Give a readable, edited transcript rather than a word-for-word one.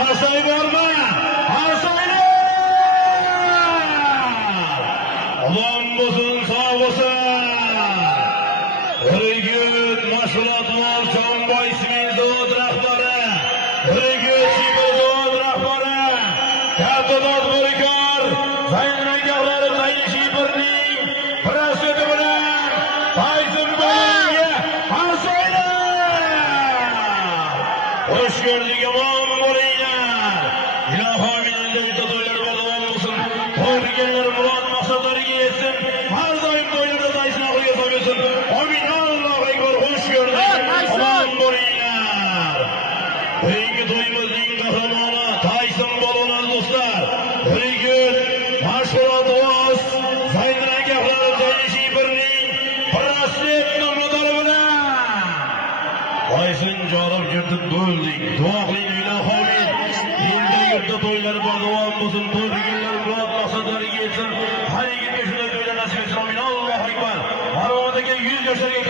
Arsay bormi? Arsaylar! Omon bo'lsin, sog' bo'lsin. Urgut mashg'ulotlar Jonboy Semizod rahbari, Urgut Semizod rahbari, katta tadbirkor Zaynagahlar Zaynishibirning prasveti bilan Tayson bo'limga arsaylar. Xush ko'rdik, omon bo'linglar. Ilohim bitta to'ylar davom bo'lsin. To'yganlar murod maqsadlariga yetsin. Har doim to'ylarda Tayson oxiriga solsin. Amin. Allohu akbar. Xush ko'rdik. Omon bo'linglar. Bugungi to'yimizning qahramoni Tayson bo'linglar do'stlar. Urgut mashg'ulot Zaynagahlar Zaynishibirning prasvet nomlari bilan Tayson jorib yurtib bo'ldik. Duo qiling ilohim. Endi yurtda to'ylar bor, davom bo'lsin. To'yganlar murod maqsadlariga yetsin. Har yigitga shunday to'ylar nasib etsin. Amin. Allohu akbar. Marvamadagi 100 yoshlarga